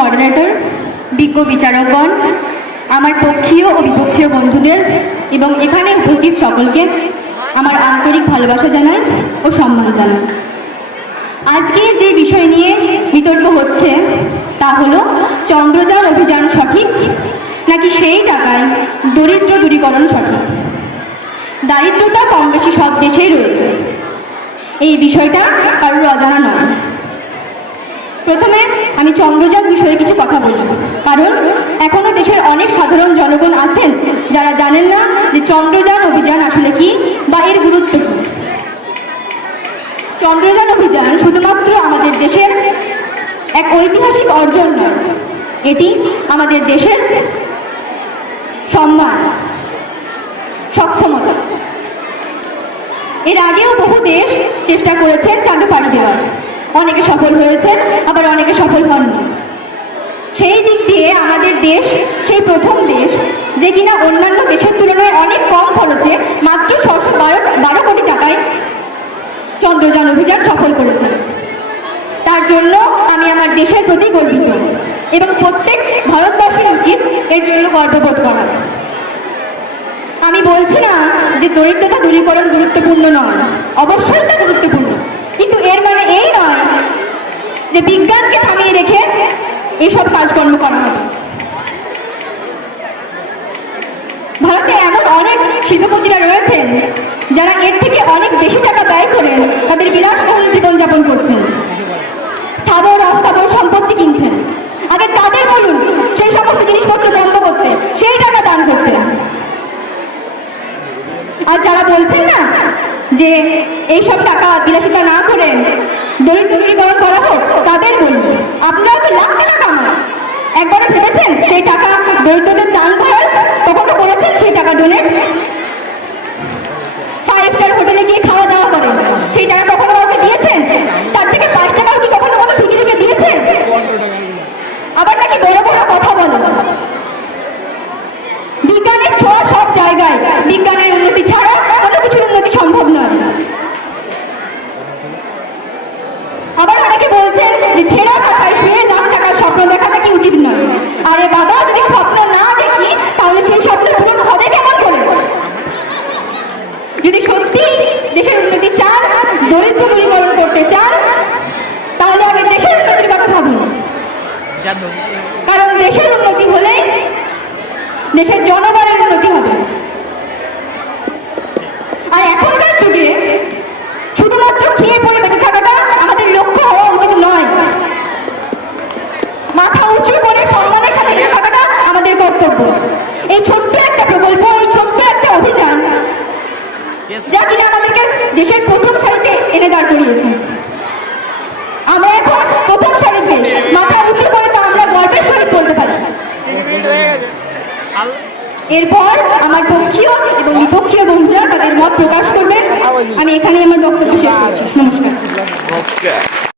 Moderator, বিজ্ঞ বিচারকগণ, আমার পক্ষীয় ও বিপক্ষীয় বন্ধুদের এবং এখানে উপস্থিত সকলকে আমার আন্তরিক ভালোবাসা জানাই ও সম্মান জানাই। আজকে যে বিষয় নিয়ে বিতর্ক হচ্ছে তা হলো চন্দ্রযান অভিযান সঠিক নাকি সেই টাকায় দরিদ্র দূরীকরণ সঠিক। দারিদ্রতা কম বেশি সব দেশেই রয়েছে, এই বিষয়টা কারোর অজানা নয়। প্রথমে আমি চন্দ্রযান বিষয়ে কিছু কথা বলি, কারণ এখনো দেশের অনেক সাধারণ জনগণ আছেন যারা জানেন না যে চন্দ্রযান অভিযান আসলে কি বা এর গুরুত্ব কি। চন্দ্রযান অভিযান শুধুমাত্র আমাদের দেশের এক ঐতিহাসিক অর্জন নয়, এটি আমাদের দেশের সম্মান, সক্ষমতা। এর আগেও বহু দেশ চেষ্টা করেছেন চাঁদে পাড়ি দেওয়ার, অনেকে সফল হয়েছেন, আবার অনেকে সফল হননি। সেই দিক দিয়ে আমাদের দেশ সেই প্রথম দেশ যে কিনা অন্যান্য দেশের তুলনায় অনেক কম খরচে মাত্র 612 কোটি টাকায় চন্দ্রযান অভিযান সফল করেছে। তার জন্য আমি আমার দেশের প্রতি গর্বিত এবং প্রত্যেক ভারতবাসীর উচিত এর জন্য গর্ববোধ করা। আমি বলছি না যে দরিদ্রতা দূরীকরণ গুরুত্বপূর্ণ নয়, অবশ্যই তা গুরুত্বপূর্ণ, কিন্তু এর মানে এই নয় যে বিজ্ঞানকে থামিয়ে রেখে এইসব কাজকর্ম করা হবে। ভারতে এমন অনেক শিল্পপতিরা রয়েছেন যারা এর থেকে অনেক বেশি টাকা ব্যয় করে তাদের বিলাসবহুল জীবনযাপন করছেন, স্থাবর অস্থাবর সম্পত্তি কিনছেন। আগে তাদের বলুন সেই সমস্ত জিনিসপত্র বন্ধ করতে, সেই টাকা দান করতে। আর যারা বলছেন না যে এইসব টাকা বিলাসিতা না করে দরিদ্র দূরীকরণ করা হোক, তাদের বলুন আপনারা তো লাখ টাকা কামান, একবারে ভেবেছেন সেই টাকা দরিদ্রদের দান করার? কখনো করেছেন সেই টাকা ডোনেট? 5 স্টার হোটেলে গিয়ে খাওয়া দাওয়া করেন, সেই টাকা কখনো কাউকে দিয়েছেন? তার থেকে 5 টাকাও কি কখনো কোনো ভিখিরিকে দিয়েছেন? আবার নাকি বড় বড় কথা বলেন। বিজ্ঞানের ছোঁয়া সব জায়গায়, বিজ্ঞানের উন্নতি ছাড়া কোনো কিছুর উন্নতি সম্ভব নয়। আবার অনেকে বলছেন যে ছেঁড়া টাকায় শুয়ে লাখ টাকার স্বপ্ন দেখাটা কি উচিত নয়। আরে বাবা, যদি স্বপ্ন না দেখি তাহলে সেই স্বপ্ন পূরণ হবে কেমন করে? যদি সত্যি দেশের উন্নতি চান, দরিদ্র দূরীকরণ করতে চান, তাহলে আগে দেশের উন্নতির কথা ভাবুন। কারণ দেশের উন্নতি হলে দেশের জনগণের উন্নতি হবে। আর এখনকার যুগে শুধুমাত্র খেয়ে পড়ে বেঁচে থাকাটা আমাদের লক্ষ্য হওয়া উচিত নয়। মাথা উঁচু করে সম্মানের সাথে বেঁচে থাকাটা আমাদের কর্তব্য। এই ছোট্ট একটা প্রকল্প, এই ছোট্ট একটা অভিযান যা কিনা আমাদেরকে দেশের প্রথম সারিতে এনে দাঁড় করিয়েছে। আমরা এখন প্রথম সারির দেশ, মাথা উঁচু করে তা আমরা গর্বের সহিত বলতে পারি। এরপর আমার পক্ষীয় এবং বিপক্ষীয় বন্ধুরা তাদের মত প্রকাশ করবেন। আমি এখানে আমার বক্তব্য শেষ করছি। নমস্কার।